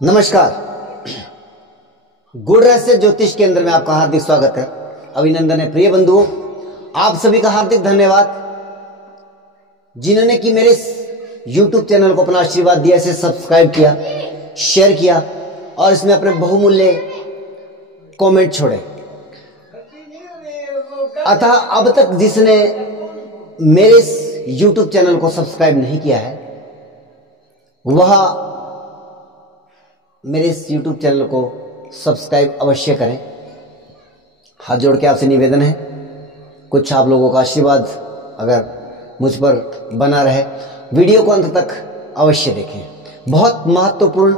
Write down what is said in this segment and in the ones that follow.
नमस्कार। गुड़ रहस्य ज्योतिष केंद्र में आपका हार्दिक स्वागत है। अभिनंदन है प्रिय बंधुओं, आप सभी का हार्दिक धन्यवाद जिन्होंने कि मेरे इस YouTube चैनल को अपना आशीर्वाद दिया, इसे सब्सक्राइब किया, शेयर किया और इसमें अपने बहुमूल्य कमेंट छोड़े। अतः अब तक जिसने मेरे इस YouTube चैनल को सब्सक्राइब नहीं किया है वह मेरे इस YouTube चैनल को सब्सक्राइब अवश्य करें। हाथ जोड़ के आपसे निवेदन है, कुछ आप लोगों का आशीर्वाद अगर मुझ पर बना रहे, वीडियो को अंत तक अवश्य देखें। बहुत महत्वपूर्ण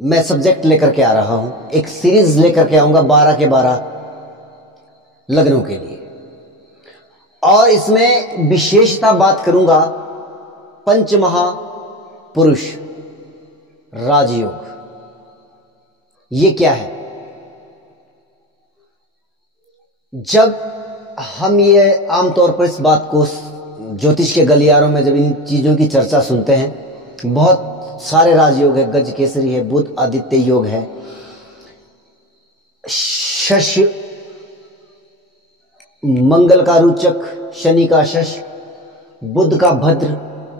मैं सब्जेक्ट लेकर के आ रहा हूं, एक सीरीज लेकर के आऊंगा 12 के 12 लग्नों के लिए, और इसमें विशेषता बात करूंगा पंचमहापुरुष राजयोग। ये क्या है? जब हम ये आमतौर पर इस बात को ज्योतिष के गलियारों में जब इन चीजों की चर्चा सुनते हैं, बहुत सारे राजयोग है, गज केसरी है, बुध आदित्य योग है, शश मंगल का रुचक, शनि का शश, बुध का भद्र,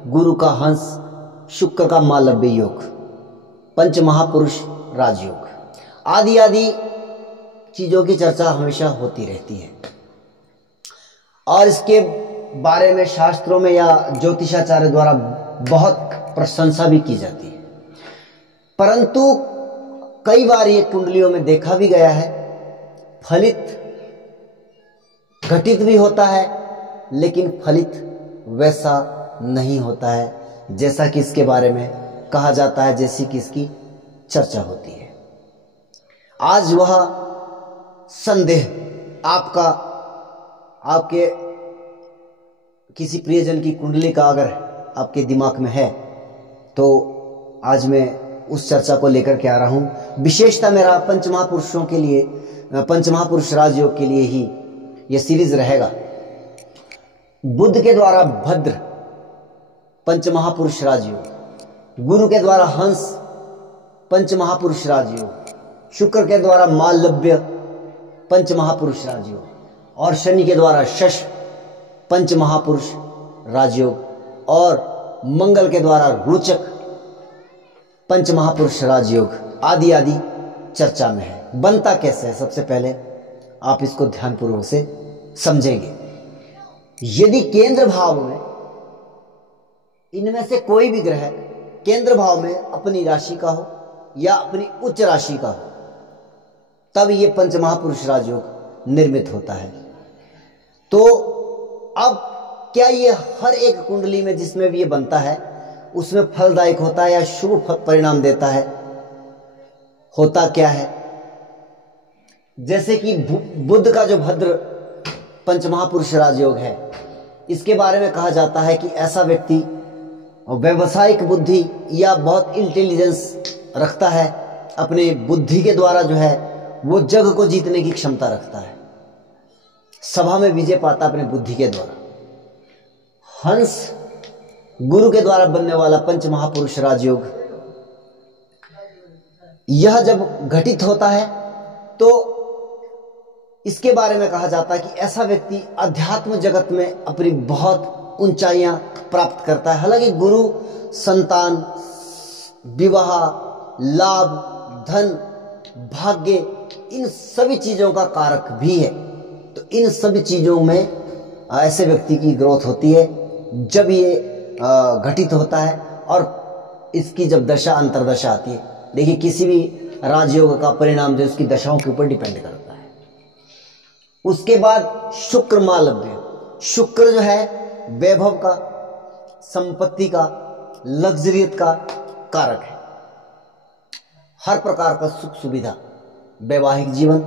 गुरु का हंस, शुक्र का मालव्य योग, पंचमहापुरुष राजयोग आदि आदि चीजों की चर्चा हमेशा होती रहती है और इसके बारे में शास्त्रों में या ज्योतिषाचार्य द्वारा बहुत प्रशंसा भी की जाती है। परंतु कई बार ये कुंडलियों में देखा भी गया है, फलित घटित भी होता है लेकिन फलित वैसा नहीं होता है जैसा कि इसके बारे में कहा जाता है, जैसी कि इसकी चर्चा होती है। आज वह संदेह आपके किसी प्रियजन की कुंडली का अगर आपके दिमाग में है तो आज मैं उस चर्चा को लेकर के आ रहा हूं। विशेषता मेरा पंचमहापुरुषों के लिए, पंचमहापुरुष राजयोग के लिए ही यह सीरीज रहेगा। बुध के द्वारा भद्र पंचमहापुरुष राजयोग, गुरु के द्वारा हंस पंचमहापुरुष राजयोग, शुक्र के द्वारा मालव्य पंचमहापुरुष राजयोग और शनि के द्वारा शश पंचमहापुरुष राजयोग और मंगल के द्वारा रोचक पंचमहापुरुष राजयोग आदि आदि चर्चा में है। बनता कैसे है, सबसे पहले आप इसको ध्यानपूर्वक से समझेंगे। यदि केंद्र भाव में इनमें से कोई भी ग्रह केंद्र भाव में अपनी राशि का हो या अपनी उच्च राशि का हो, तब ये पंचमहापुरुष राजयोग निर्मित होता है। तो अब क्या ये हर एक कुंडली में जिसमें भी ये बनता है उसमें फलदायक होता है या शुभ परिणाम देता है? होता क्या है? जैसे कि बुध का जो भद्र पंचमहापुरुष राजयोग है, इसके बारे में कहा जाता है कि ऐसा व्यक्ति व्यवसायिक बुद्धि या बहुत इंटेलिजेंस रखता है, अपने बुद्धि के द्वारा जो है वो जग को जीतने की क्षमता रखता है, सभा में विजय पाता अपने बुद्धि के द्वारा। हंस गुरु के द्वारा बनने वाला पंचमहापुरुष राजयोग, यह जब घटित होता है तो इसके बारे में कहा जाता है कि ऐसा व्यक्ति अध्यात्म जगत में अपनी बहुत ऊंचाइयां प्राप्त करता है। हालांकि गुरु संतान, विवाह, लाभ, धन, भाग्य, इन सभी चीजों का कारक भी है। तो इन सभी चीजों में ऐसे व्यक्ति की ग्रोथ होती है जब ये घटित होता है और इसकी जब दशा अंतरदशा आती है। देखिए, किसी भी राजयोग का परिणाम जो उसकी दशाओं के ऊपर डिपेंड करता है। उसके बाद शुक्र मालव्य, शुक्र जो है वैभव का, संपत्ति का, लग्जरियत का कारक है। हर प्रकार का सुख सुविधा, वैवाहिक जीवन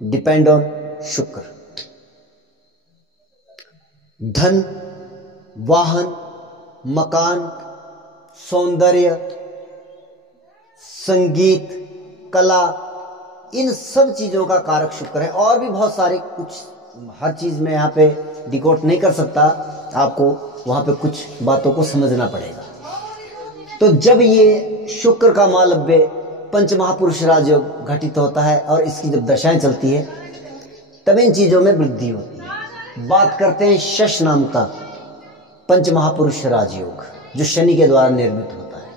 डिपेंड ऑन शुक्र। धन, वाहन, मकान, सौंदर्य, संगीत, कला, इन सब चीजों का कारक शुक्र है। और भी बहुत सारे, कुछ हर चीज में यहाँ पे डिकोड नहीं कर सकता, आपको वहां पे कुछ बातों को समझना पड़ेगा। तो जब ये शुक्र का मालव्य पंच महापुरुष राजयोग घटित होता है और इसकी जब दशाएं चलती है तब इन चीजों में वृद्धि होती है। बात करते हैं शश नाम का पंच महापुरुष राजयोग जो शनि के द्वारा निर्मित होता है।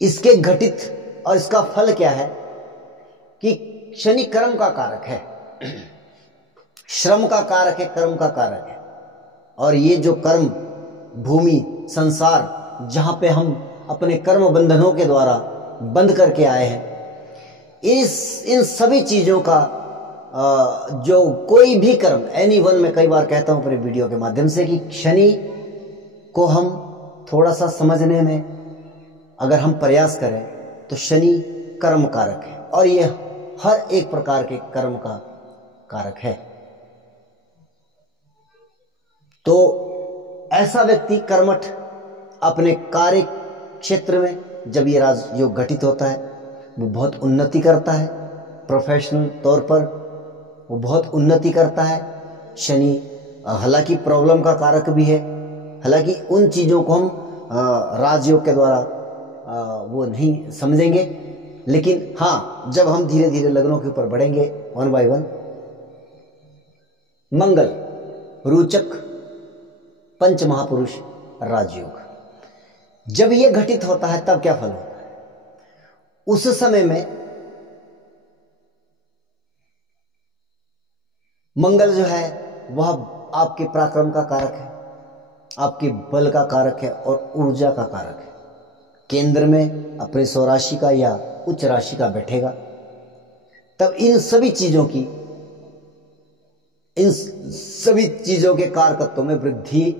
इसके घटित और इसका फल क्या है कि शनि कर्म का कारक है, श्रम का कारक है, कर्म का कारक है। और ये जो कर्म भूमि संसार जहां पे हम अपने कर्म बंधनों के द्वारा बंद करके आए हैं, इन सभी चीजों का जो कोई भी कर्म एनी वन, मैं कई बार कहता हूं अपने वीडियो के माध्यम से कि शनि को हम थोड़ा सा समझने में अगर हम प्रयास करें तो शनि कर्म कारक है और ये हर एक प्रकार के कर्म का कारक है। तो ऐसा व्यक्ति कर्मठ अपने कार्य क्षेत्र में जब ये राजयोग घटित होता है वो बहुत उन्नति करता है, प्रोफेशनल तौर पर वो बहुत उन्नति करता है। शनि हालांकि प्रॉब्लम का कारक भी है, हालांकि उन चीज़ों को हम राजयोग के द्वारा वो नहीं समझेंगे, लेकिन हाँ जब हम धीरे धीरे लग्नों के ऊपर बढ़ेंगे वन बाय वन, मंगल रोचक पंच महापुरुष राजयोग जब ये घटित होता है तब क्या फल होता है? उस समय में मंगल जो है वह आपके पराक्रम का कारक है, आपके बल का कारक है और ऊर्जा का कारक है। केंद्र में अपने स्वराशि का या उच्च राशि का बैठेगा तब इन सभी चीजों के कारकत्व में वृद्धि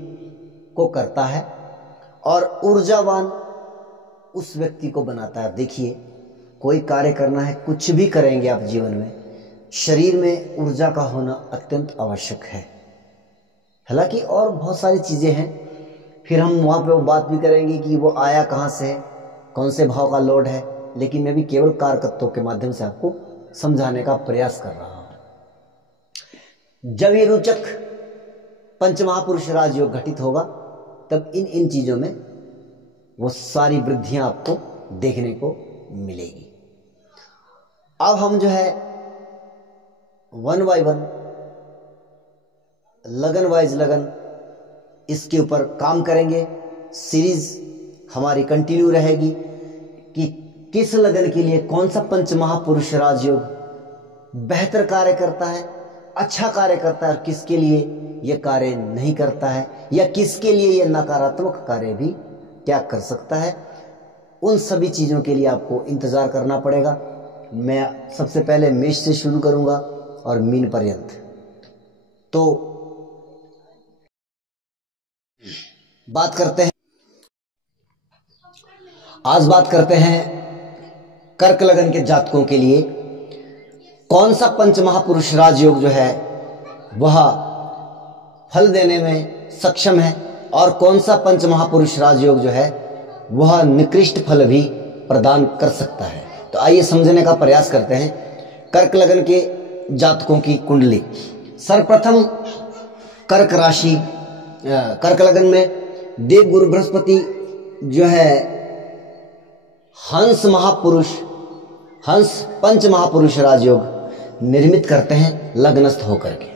को करता है और ऊर्जावान उस व्यक्ति को बनाता है। देखिए कोई कार्य करना है, कुछ भी करेंगे आप जीवन में, शरीर में ऊर्जा का होना अत्यंत आवश्यक है। हालांकि और बहुत सारी चीजें हैं, फिर हम वहां पे वो बात भी करेंगे कि वो आया कहां से है, कौन से भाव का लोड है, लेकिन मैं भी केवल कारकत्वों के माध्यम से आपको समझाने का प्रयास कर रहा हूं। जब ये रोचक पंच महापुरुष राजयोग घटित होगा तब इन चीजों में वो सारी वृद्धियां आपको देखने को मिलेगी। अब हम जो है वन बाय वन, लगन वाइज लगन इसके ऊपर काम करेंगे। सीरीज हमारी कंटिन्यू रहेगी कि किस लगन के लिए कौन सा पंच महापुरुष राजयोग बेहतर कार्य करता है, अच्छा कार्य करता है और किसके लिए यह कार्य नहीं करता है या किसके लिए यह नकारात्मक कार्य भी क्या कर सकता है। उन सभी चीजों के लिए आपको इंतजार करना पड़ेगा। मैं सबसे पहले मेष से शुरू करूंगा और मीन पर्यंत। तो बात करते हैं कर्क लगन के जातकों के लिए कौन सा पंच महापुरुष राजयोग जो है वह फल देने में सक्षम है और कौन सा पंच महापुरुष राजयोग जो है वह निकृष्ट फल भी प्रदान कर सकता है। तो आइए समझने का प्रयास करते हैं कर्क लगन के जातकों की कुंडली। सर्वप्रथम कर्क राशि, कर्क लगन में देव गुरु बृहस्पति जो है हंस पंच महापुरुष राजयोग निर्मित करते हैं लग्नस्थ होकर के,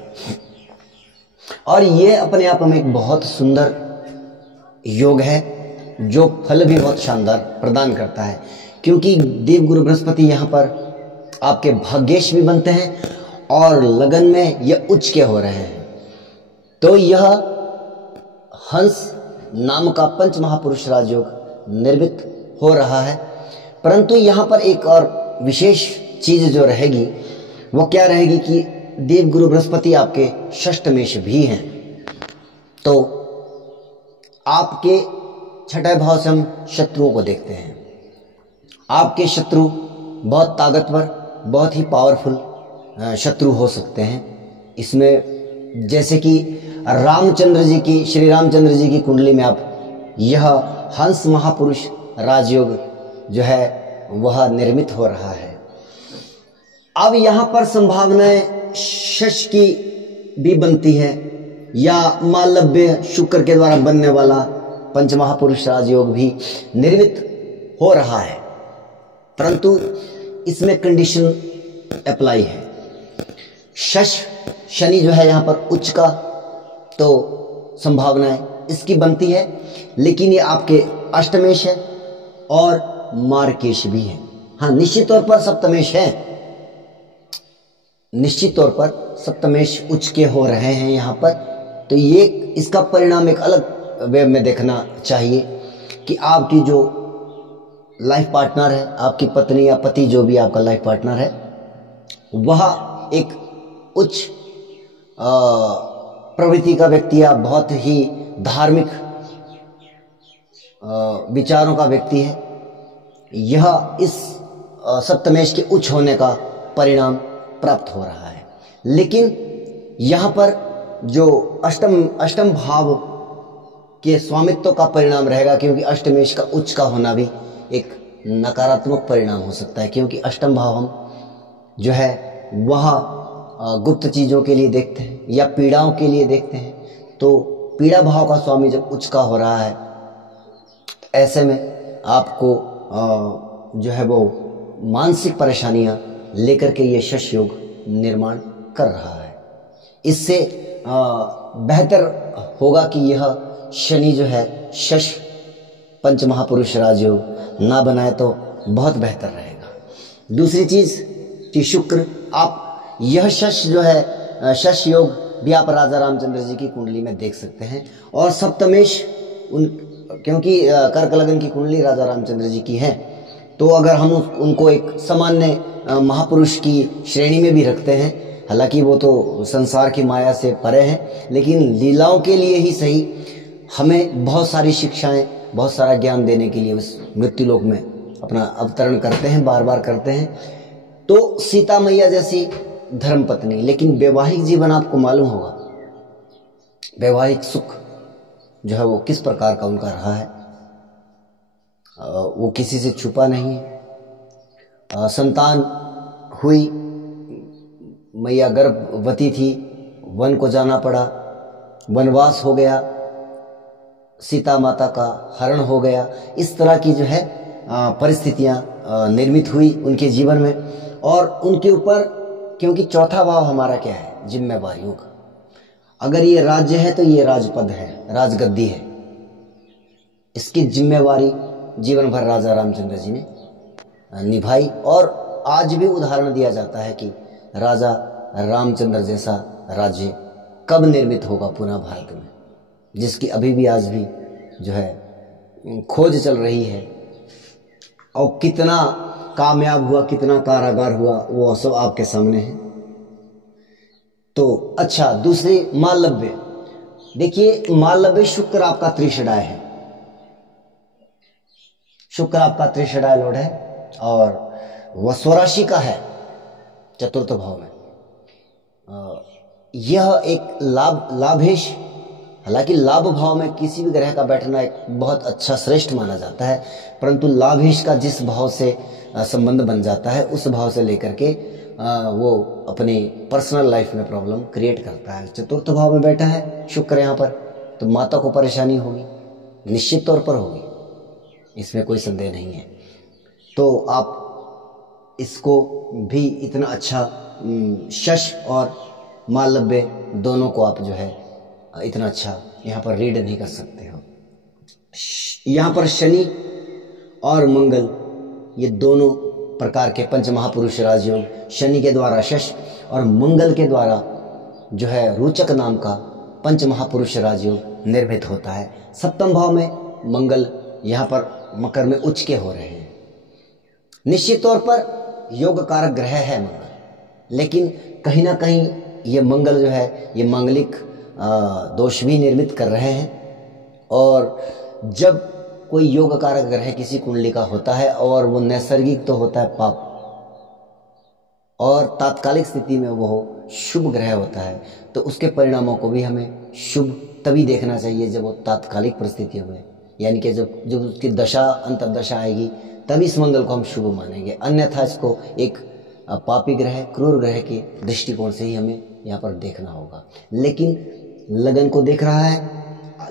और ये अपने आप में एक बहुत सुंदर योग है जो फल भी बहुत शानदार प्रदान करता है, क्योंकि देव गुरु बृहस्पति यहाँ पर आपके भाग्येश भी बनते हैं और लगन में यह उच्च के हो रहे हैं। तो यह हंस नाम का पंच महापुरुष राजयोग निर्मित हो रहा है। परंतु यहाँ पर एक और विशेष चीज जो रहेगी वो क्या रहेगी कि देव गुरु बृहस्पति आपके षष्ठमेश भी हैं। तो आपके छठे भाव से हम शत्रुओं को देखते हैं। आपके शत्रु बहुत ताकतवर, बहुत ही पावरफुल शत्रु हो सकते हैं। इसमें जैसे कि श्री रामचंद्र जी की कुंडली में आप यह हंस महापुरुष राजयोग जो है वह निर्मित हो रहा है। अब यहां पर संभावनाएं शश की भी बनती है या मालव्य शुक्र के द्वारा बनने वाला पंचमहापुरुष राजयोग भी निर्मित हो रहा है, परंतु इसमें कंडीशन अप्लाई है। शनि जो है यहाँ पर उच्च का तो संभावनाएं इसकी बनती है, लेकिन ये आपके अष्टमेश है और मार्केश भी है। हाँ, निश्चित तौर पर सप्तमेश है, निश्चित तौर पर सप्तमेश उच्च के हो रहे हैं यहाँ पर। तो ये इसका परिणाम एक अलग वे में देखना चाहिए कि आपकी जो लाइफ पार्टनर है, आपकी पत्नी या पति, जो भी आपका लाइफ पार्टनर है, वह एक उच्च प्रवृत्ति का व्यक्ति या बहुत ही धार्मिक विचारों का व्यक्ति है। यह इस सप्तमेश के उच्च होने का परिणाम प्राप्त हो रहा है। लेकिन यहाँ पर जो अष्टम भाव के स्वामित्व का परिणाम रहेगा, क्योंकि अष्टमेश का उच्च का होना भी एक नकारात्मक परिणाम हो सकता है, क्योंकि अष्टम भाव हम जो है वह गुप्त चीज़ों के लिए देखते हैं या पीड़ाओं के लिए देखते हैं। तो पीड़ा भाव का स्वामी जब उच्च का हो रहा है, ऐसे में आपको जो है वो मानसिक परेशानियां लेकर के ये शश योग निर्माण कर रहा है। इससे बेहतर होगा कि यह शनि जो है शश पंचमहापुरुष राजयोग ना बनाए तो बहुत बेहतर रहेगा। दूसरी चीज़ कि शुक्र, आप यह शश जो है शश योग भी आप राजा रामचंद्र जी की कुंडली में देख सकते हैं। और सप्तमेश क्योंकि कर्क लगन की कुंडली राजा रामचंद्र जी की है, तो अगर हम उनको एक सामान्य महापुरुष की श्रेणी में भी रखते हैं, हालांकि वो तो संसार की माया से परे हैं, लेकिन लीलाओं के लिए ही सही हमें बहुत सारी शिक्षाएं, बहुत सारा ज्ञान देने के लिए उस मृत्युलोक में अपना अवतरण करते हैं, बार बार करते हैं। तो सीता मैया जैसी धर्मपत्नी, लेकिन वैवाहिक जीवन आपको मालूम होगा, वैवाहिक सुख जो है वो किस प्रकार का उनका रहा है, वो किसी से छुपा नहीं है। संतान हुई, मैया गर्भवती थी, वन को जाना पड़ा, वनवास हो गया, सीता माता का हरण हो गया। इस तरह की जो है परिस्थितियां निर्मित हुई उनके जीवन में। और उनके ऊपर, क्योंकि चौथा भाव हमारा क्या है, जिम्मेवारियों का। अगर ये राज्य है तो ये राजपद है, राजगद्दी है, इसकी जिम्मेवारी जीवन भर राजा रामचंद्र जी ने निभाई। और आज भी उदाहरण दिया जाता है कि राजा रामचंद्र जैसा राज्य कब निर्मित होगा पुनः भारत में, जिसकी अभी भी आज भी जो है खोज चल रही है। और कितना कामयाब हुआ, कितना कारागार हुआ, वो सब आपके सामने है। तो अच्छा, दूसरी मालव्य, देखिए मालव्य शुक्र आपका त्रिशडाय है, शुक्र आपका त्रिशडाय लॉर्ड है और वह स्वराशि का है चतुर्थ भाव में। यह एक लाभेश, हालांकि लाभ भाव में किसी भी ग्रह का बैठना एक बहुत अच्छा श्रेष्ठ माना जाता है, परंतु लाभेश का जिस भाव से संबंध बन जाता है, उस भाव से लेकर के वो अपनी पर्सनल लाइफ में प्रॉब्लम क्रिएट करता है। चतुर्थ भाव में बैठा है शुक्र यहाँ पर, तो माता को परेशानी होगी, निश्चित तौर पर होगी, इसमें कोई संदेह नहीं है। तो आप इसको भी इतना अच्छा शश और मालव्य दोनों को आप जो है इतना अच्छा यहाँ पर रीड नहीं कर सकते हो। यहाँ पर शनि और मंगल, ये दोनों प्रकार के पंचमहापुरुष राजयोग, शनि के द्वारा शश और मंगल के द्वारा जो है रोचक नाम का पंचमहापुरुष राजयोग निर्मित होता है। सप्तम भाव में मंगल यहाँ पर मकर में उच्च के हो रहे हैं। निश्चित तौर पर योग कारक ग्रह है मंगल, लेकिन कहीं ना कहीं ये मंगल जो है ये मांगलिक दोष भी निर्मित कर रहे हैं। और जब कोई योग कारक ग्रह किसी कुंडली का होता है और वो नैसर्गिक तो होता है पाप, और तात्कालिक स्थिति में वो शुभ ग्रह होता है, तो उसके परिणामों को भी हमें शुभ तभी देखना चाहिए जब वो तात्कालिक परिस्थितियों में, यानी कि जब उसकी दशा अंतर्दशा आएगी तभी इस मंगल को हम शुभ मानेंगे। अन्यथा इसको एक पापी ग्रह, क्रूर ग्रह के दृष्टिकोण से ही हमें यहाँ पर देखना होगा। लेकिन लगन को देख रहा है,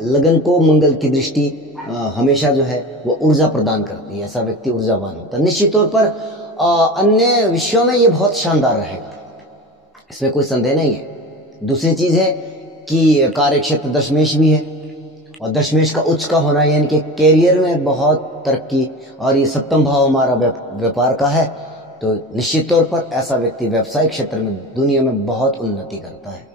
लगन को मंगल की दृष्टि हमेशा जो है वो ऊर्जा प्रदान करती है, ऐसा व्यक्ति ऊर्जावान होता है। निश्चित तौर पर अन्य विषयों में ये बहुत शानदार रहेगा, इसमें कोई संदेह नहीं है। दूसरी चीज़ है कि कार्यक्षेत्र दशमेश भी है, और दशमेश का उच्च का होना यानी कि कैरियर में बहुत तरक्की, और ये सप्तम भाव हमारा व्यापार का है, तो निश्चित तौर पर ऐसा व्यक्ति व्यवसायिक क्षेत्र में दुनिया में बहुत उन्नति करता है।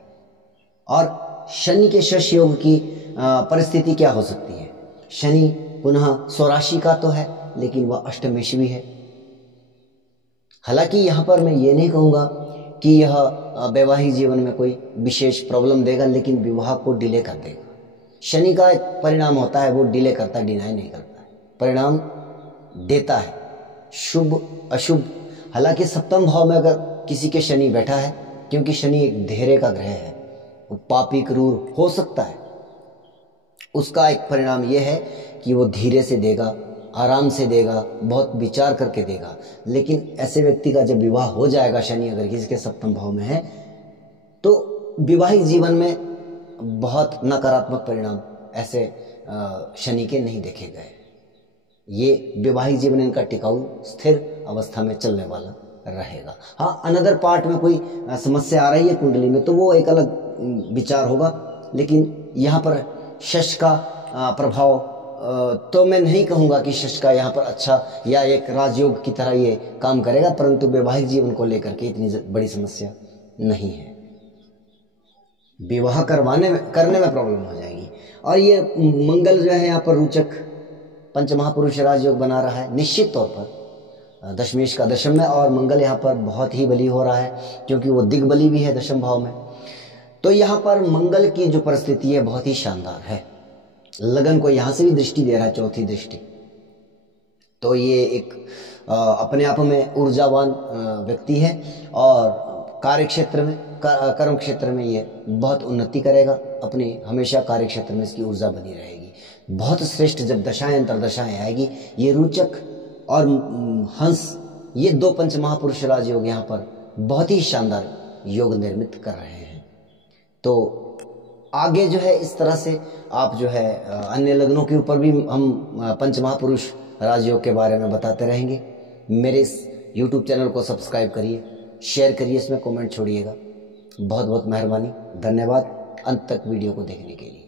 और शनि के शश योग की परिस्थिति क्या हो सकती है? शनि पुनः स्वराशि का तो है, लेकिन वह अष्टमेश भी है। हालांकि यहाँ पर मैं ये नहीं कहूँगा कि यह वैवाहिक जीवन में कोई विशेष प्रॉब्लम देगा, लेकिन विवाह को डिले कर देगा। शनि का एक परिणाम होता है, वो डिले करता है, डिनाई नहीं करता है, परिणाम देता है, शुभ अशुभ। हालांकि सप्तम भाव में अगर किसी के शनि बैठा है, क्योंकि शनि एक धैर्य का ग्रह है, वो पापी क्रूर हो सकता है, उसका एक परिणाम यह है कि वो धीरे से देगा, आराम से देगा, बहुत विचार करके देगा। लेकिन ऐसे व्यक्ति का जब विवाह हो जाएगा, शनि अगर किसी के सप्तम भाव में है, तो वैवाहिक जीवन में बहुत नकारात्मक परिणाम ऐसे शनि के नहीं देखे गए। ये वैवाहिक जीवन इनका टिकाऊ स्थिर अवस्था में चलने वाला रहेगा। हाँ, अनदर पार्ट में कोई समस्या आ रही है कुंडली में, तो वो एक अलग विचार होगा। लेकिन यहाँ पर शश का प्रभाव तो मैं नहीं कहूँगा कि शश का यहाँ पर अच्छा या एक राजयोग की तरह ये काम करेगा, परंतु वैवाहिक जीवन को लेकर के इतनी बड़ी समस्या नहीं है। विवाह करने में प्रॉब्लम हो जाएगी। और ये मंगल जो है यहाँ पर रोचक पंचमहापुरुष राजयोग बना रहा है, निश्चित तौर पर दशमेश का दशम में, और मंगल यहाँ पर बहुत ही बली हो रहा है, क्योंकि वो दिग्बली भी है दशम भाव में। तो यहाँ पर मंगल की जो परिस्थिति है बहुत ही शानदार है। लगन को यहाँ से भी दृष्टि दे रहा है, चौथी दृष्टि। तो ये एक अपने आप में ऊर्जावान व्यक्ति है, और कार्य क्षेत्र में कर्म क्षेत्र में ये बहुत उन्नति करेगा अपनी, हमेशा कार्य क्षेत्र में इसकी ऊर्जा बनी रहेगी। बहुत श्रेष्ठ जब दशाएं अंतरदशाएं आएगी, ये रोचक और हंस, ये दो पंचमहापुरुष राजयोग यहाँ पर बहुत ही शानदार योग निर्मित कर रहे हैं। तो आगे जो है इस तरह से आप जो है अन्य लग्नों के ऊपर भी हम पंचमहापुरुष राजयोग के बारे में बताते रहेंगे। मेरे इस YouTube चैनल को सब्सक्राइब करिए, शेयर करिए, इसमें कमेंट छोड़िएगा। बहुत बहुत मेहरबानी, धन्यवाद अंत तक वीडियो को देखने के लिए।